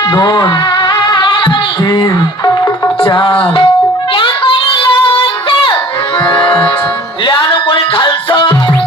2 3 4 लिहान कोणी खालचं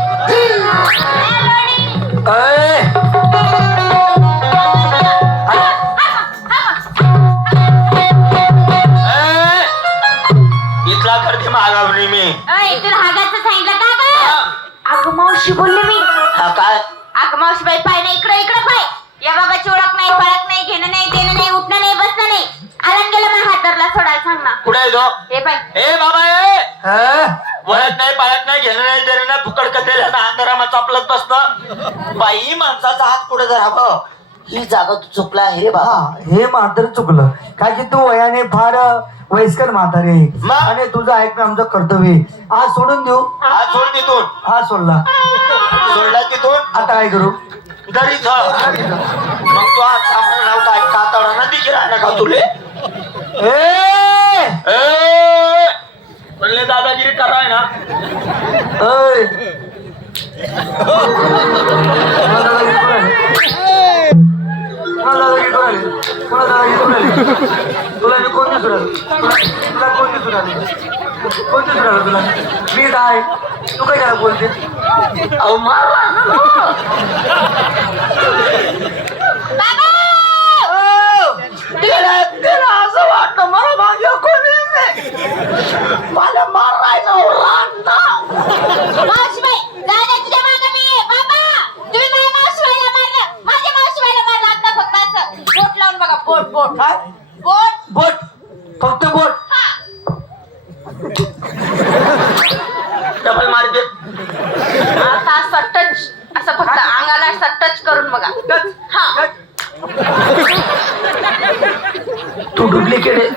इथला गर्दी मागावली मी तुला हागाचं सांगितलं का ग? अगं मावशी बोलले मी. हा काय अगं मावशी बाई पाय नाही इकडे इकडे पाय. या बाबाची ओळख नाही पळत नाही घेणं नाही देणं नाही उठणं नाही बसणं नाही. आला गेला मला हात धरला सोडायला सांग ना. कुठे आहे तो हे पाय ए बाबा ए वळत नाही पाळत नाही घेणं नाही देणं नाही फुकट कटेल अंधारामा चापलत बसणं बाई माणसाचा हात पुढे धरावं ही जागा तू चुकला आहे रे बाबा. हे मात्र चुकलं काय की तू वयाने फार वयस्कर म्हातारे मग? आणि तुझं ऐकणं आमचं कर्तव्य आहे. आज सोडून देऊ हा सोड तिथून हा सोडला सोडला तिथून आता काय करू दरी मग तू आज सापडा नाव काय कातडा ना दिकी राहणार का तुले ए म्हणले दादागिरी कराय ना ओय. तुला मी कोण दिसू तुला कोण दिसू कोण दिसू तुला मी काय तू काय काय बोलते अहो मारला त्याला असं वाटतं मला माझ्या कोणी नाही मला मारायला मावशी बाई दादा तुझ्या मागे मी आहे. बाबा तुम्ही माझ्या मावशी बाईला मारलं माझ्या मावशी बाईला मारलं आता फक्त असं बोट लावून बघा बोट बोट काय बोट बोट फक्त बोट डबल मार दे आता असं टच असं फक्त अंगाला असं टच करून बघा. हा तू डुप्लिकेट आहे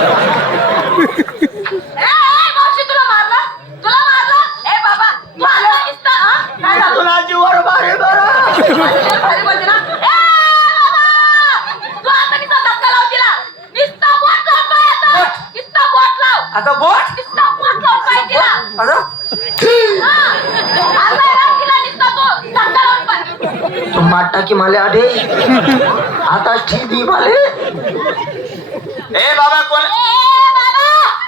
मावशी तुला मारला ए बाबा तू आला दिसता हा तुला जीवर मारे भारी बोलते ना ए बाबा तू आता निस्ता धक्का लाव तिला निस्ता बोट लाव पाय आता निस्ता बोट लाव आता बोट निस्ता बोट लाव पाय तिला आता आता ना तिला निस्ता तो धक्का लाव पाय तू माटा की माले आडे आता ठीक दी माले ए बाबा कोण ए बाबा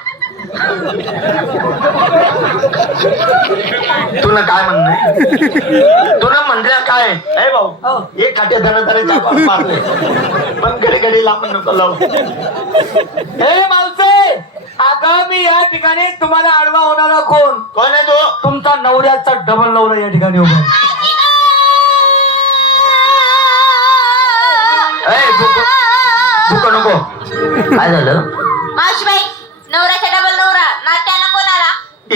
तुला काय म्हणणं तुला म्हणलं काय ए भाऊ एक खाट्या धनाधाने मारले पण घडी घडी लांब नको लावू हे मावसे अगं मी या ठिकाणी तुम्हाला आडवा होणारा कोण कोण आहे तू तुमचा नवऱ्याचा डबल नवरा या ठिकाणी उभा भूक नको काय झालं मावशीबाई नवऱ्याचा डबल नवरा नात्याला कोण आला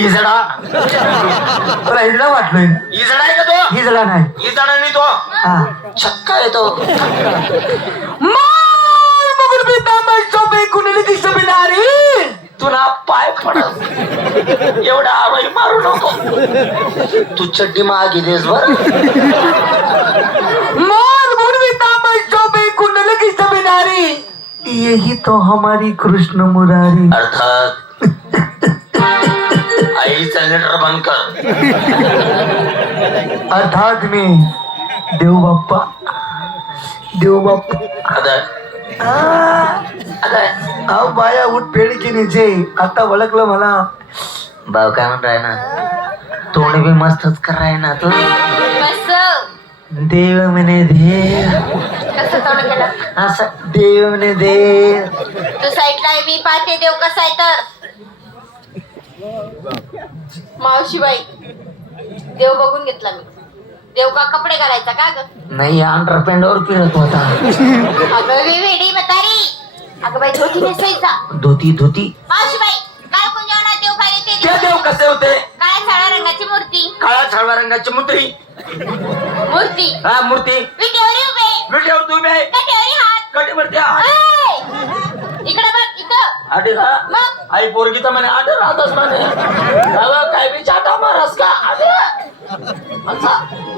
इजडा तुला हिजडा वाटलोय इजडा आहे का तो हिजडा नाही इजडा नाही तो हा छक्का आहे तो तुला पाय पडत एवढा आवाई मारू नको तू चड्डी माग गेलीस बर यही तो हमारी कृष्ण मुरारी अर्थात आईचा लेटर बंद कर अर्थात मी देव बाप्पा अहो बाया उठ पेढी की नीचे आता ओळखलं मला भाव काय म्हणताय ना तोंड बी मस्तच कराय ना तू बस देव म्हणे देव कसं तोंड केलं असं देव म्हणे देव तू साईडला आहे मी पाहते देव कसा आहे तर मावशीबाई देव बघून घेतला मी देव का कपडे घालायचा का ग नाही अंडरपॅन्टवर फिरत होता अगं वेडी म्हातारी अगं बाई धोती नेसायचा धोती मावशीबाई काल कुंजवनात देव पाहिले ते ते देव कसे होते काळ्या साळ्या रंगाची मूर्ती काळा छाडवा रंगाची मूर्ती हा मूर्ती विटेवरी उभे विटेवर तू बी आहे कटेवरी हात कटीवरती हात. ऐ! इकडे बघ इथं आधी का मग आई पोरगी तर म्हणे आधी राहतच म्हणे अगं काय बी चाटा मारस का आधी अच्छा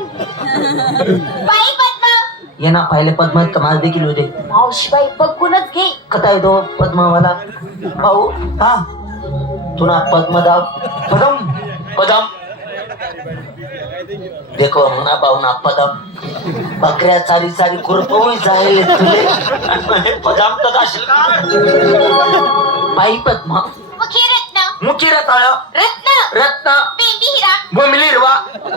बाई पद्म ये ना पहिले पद्मात कमाल देखील होते मावशीबाई बघूनच घे कथा आहे तो पद्मावाला भाऊ हा तुला पद्मदाव पदम पदम देखो म्हणा पाहुणा पदम बकऱ्या चारी चारी कुरपवून जाईल तुले पदाम तर असेल का बाई पद्मा मुखी रत्न मुखी रताळ रत्न रत्न बेबी हिरा बोंबली हिरवा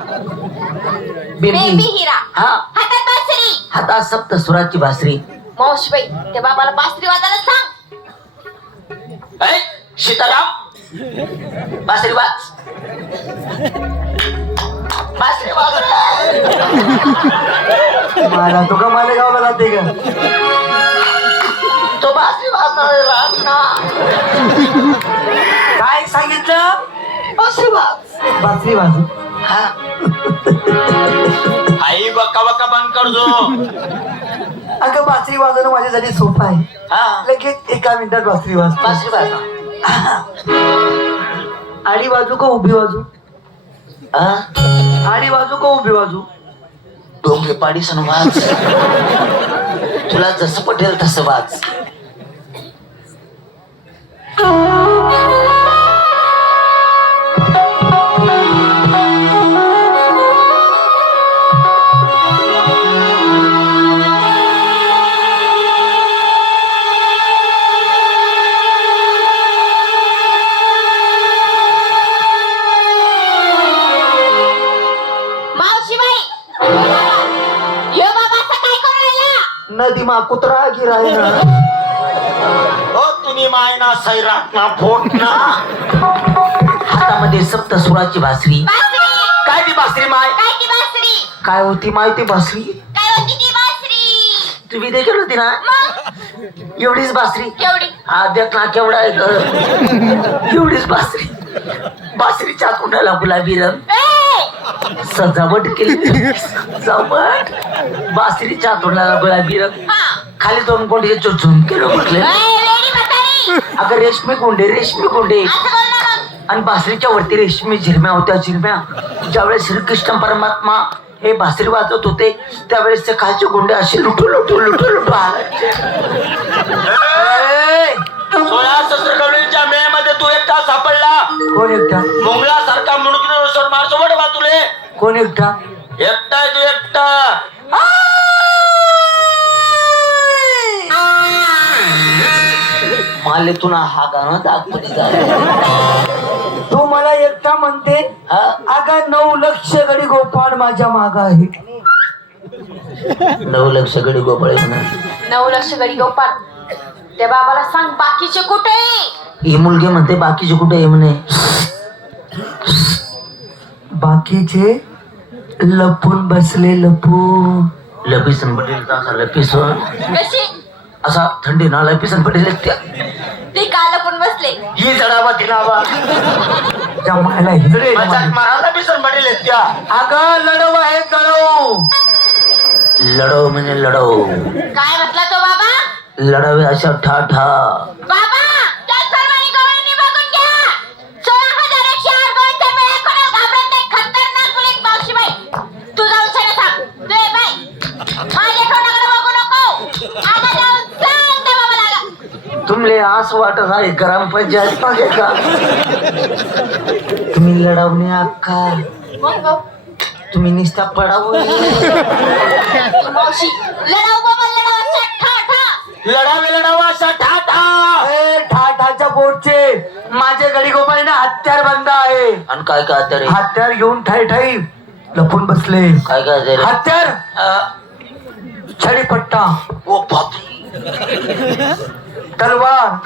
बेबी हिरा हा हातात बासरी हातात सप्त सुराची बासरी मावशीबाई त्या बाबाला बासरी वाजायला सांग ऐ सीताराम बासरी वाज बासरी वाज मला तो का मालेगावला जाते का तो बासरी वाजणार ना काय सांगितलं बासरी वाज बासरी बाजू हा आई बका बका बंद कर जो अगं बासरी वाजवणं माझ्यासाठी सोपं आहे हा लगेच एका मिनिटात बासरी वाजतो बासरी वाज आडी बाजू का उभी बाजू हा आडी बाजू का उभी बाजू डोंगे पाडी सन वाज तुला जसं पटेल तसं वाज नदीमा कुत्रा गिरायला हो तुम्ही मायना सैराट ना फोट ना हातामध्ये सप्त सुराची बासरी काय ती बासरी माय काय होती माहिती बासरी तू विदेश गेली होती ना एवढीच बासरी हा देख ना केवढा आहे ग. एवढीच बासरी बासरीच्या कुंडाला गुलाबी रंग सजावट केली सजावट बासरीच्या तोंडाला गुलाबी रंग खाली दोन कोंडे झुम केलं म्हटले अगं रेशमी कोंडे आणि बासरीच्या वरती रेशमी झिरम्या होत्या झिरम्या. ज्यावेळेस श्रीकृष्ण परमात्मा हे बासरी वाजवत होते त्यावेळेस ते खालचे गोंडे असे लुटू हालायचे. 16 शस्त्रकवळींच्या मेळ्यामध्ये तू एकटा सापडला. कोण एकटा मुंगळासारखा मुणकीवर मारतो बड बा तुले. कोण एकटा एकटा आहे तू एकटा. मालेतून हा गाणं दाखवली झालं. तू मला एकटा म्हणते अगं 9 लक्ष गडी गोपाळ माझ्या माग आहे. 9 लक्ष गडी गोपाळ 9 लक्ष गडी गोपाळ त्या बाबाला सांग बाकीचे कुठे. ही मुलगी म्हणते बाकीचे कुठे आहे म्हणे. बाकीचे लपून बसले लपून. लपीसन पटेल असा लपीसन कशी असा थंडी ना लपीसन पटेल त्या ते काल पण बसले. ही जडावा तिनावा जमायला हिजडे मारा लपीसन पटेल त्या. अगं लढव आहे लढव. लढव म्हणजे लढव काय म्हटला तो बाबा. लढावे अशा ठा ठा. बाबा त्या सर्वांनी गवळणी बघून घ्या. 16,108 गोंधळ मेळा कोणाला घाबरत नाही. खतरनाक मुलीत मावशीबाई तू जाऊन सगळं सांग. तू ये बाई माझ्या तोंडाकडे बघू नको. आता जाऊन सांग त्या बाबाला. तुमले आस वाटत आहे ग्रामपंचायत मागे का तुम्ही लढवणे अक्का मग तुम्ही निस्ता पडाव. मावशी लढाऊ बाबा लढाऊ असा ठा ठा. लढावा असा ठा ठा. ए ठाठाच्या पोटचे माझे गडी गोपाळीने हत्यार बंद आहे. आणि काय काय तरी हत्यार घेऊन ठाई ठाई लपून बसले. काय काय तरी हत्यार छडीपट्टा ओ बापरे. तलवार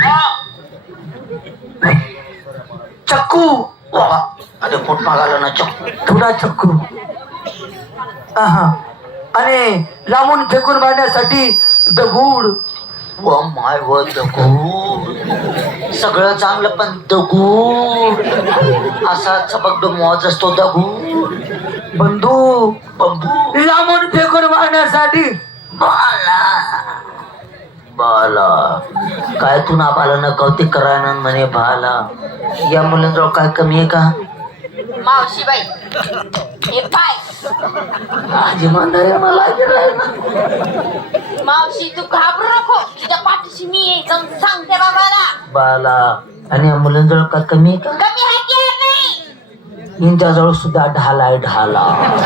चक्कू वा अरे पोट मागाला ना चक्कू. थोडा चक्कू आणि लांबून फेकून मारण्यासाठी दगूड. व माय व दगूड सगळं चांगलं पण दगूड असा चपक मॉज असतो दगूड. बंदूक बंबू लांबून फेकून मारण्यासाठी बाला काय तू ना बाला न कौतिक करायला म्हणे भाला. या मुलांजवळ काय कमी आहे का. मावशीबाई हे पाय. आजी म्हणणारे मला मावशी तू घाबरू नको. तुझ्या पाठीशी मी आहे. जाऊन सांग त्या बाबाला. बाला आणि या मुलांजवळ काय कमी आहे का. कमी हत्यार नाही. यांच्याजवळ सुद्धा ढाला आहे ढाला.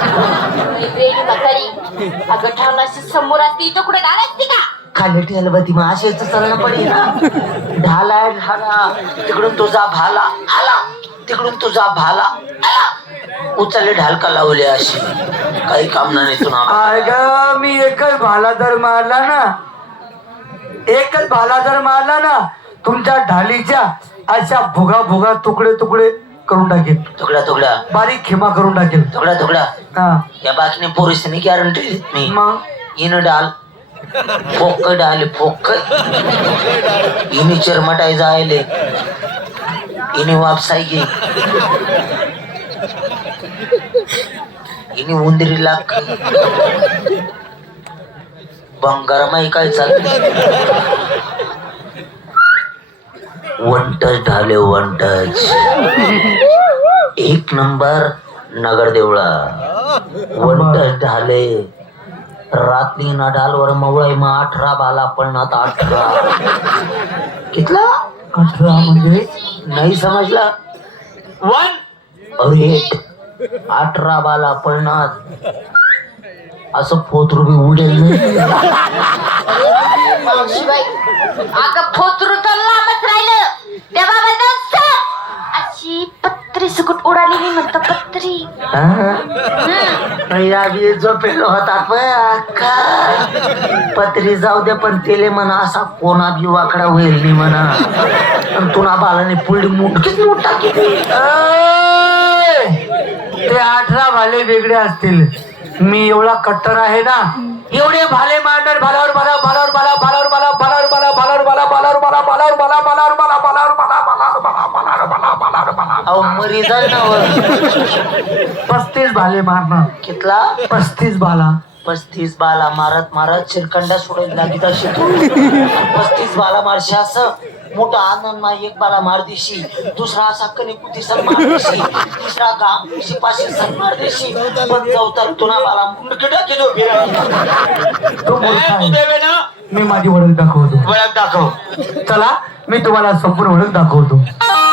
अगं ठाण अशी समोर असते इथं कुठे डाळ असते का? खाली ठेलबती मग असेच चालणं पडेल ना. ढाला आहे ढाला, तिकडून तुझा भाला आला, तिकडून तुझा भाला आला. उचलले ढालका लावले अशी काही काम नाही तुला. अगं मी एकच भाला जर मारला ना, एकच भाला जर मारला ना, तुमच्या ढालीच्या अशा भुगा भुगा तुकडे तुकडे करून टाकेल. तुकडा तुकडा बारीक खिमा करून टाकेल. तुकडा तुकडा. हा या बाकीने पोरीसने गॅरंटी देत मी. मग इन डाल फोक डाल फोक इनी चिरमटाय जायले इनी वापसाई गे इनी उंदरी लाग बंगारमाई काय चालते. वन टच ढाले वन टच एक नंबर नगर देवळा. वन टच ढाले रात्री ना डालवर मवळाई मग 18 बाला पळणात 18 कितला 18 म्हणजे नाही समजला. 18 बाला पळणात असं पोतरू बी उडेल नाही. मावशीबाई अगं फोतरू तर लांबच राहिलं त्या बाबा अशी पत्री सुकट उडाली मी म्हणतो पत्री. झोपेलो होता पत्री जाऊ दे पण तेले म्हणा असा कोणा बी वाकडा होईल नाही म्हणा. पण तुला बालाने पुढली मुठकीच मूठ टाकी. ते 18 भाले वेगळे असतील. मी एवढा कट्टर आहे ना, एवढे भाले मारणार. भालावर बाला भालावर बाला भालावर बाला भालावर बाला भालावर बाला भालावर बाला भालावर बाला भालावर बाला भालावर बाला भालावर बाला भालावर बाला भालावर बाला. अहो मरी जाय ना. 35 भाले मारणार. कितला 35 भाला. 35 बाला मारत मारत शिरखंडा सोडेल लागीत अशी 35 बाला मारशी असं मोठा आनंद मा. एक बाला मार दिशी, दुसरा असा कणी कुती सण मार दिशी, तिसरा गाम शिपाशी सण मार दिशी, पण चौथा तुना बाला मुंडकिटा केलो तो मोठा आहे. मी माझी ओळख दाखवतो. ओळख दाखव. चला मी तुम्हाला संपूर्ण ओळख दाखवतो.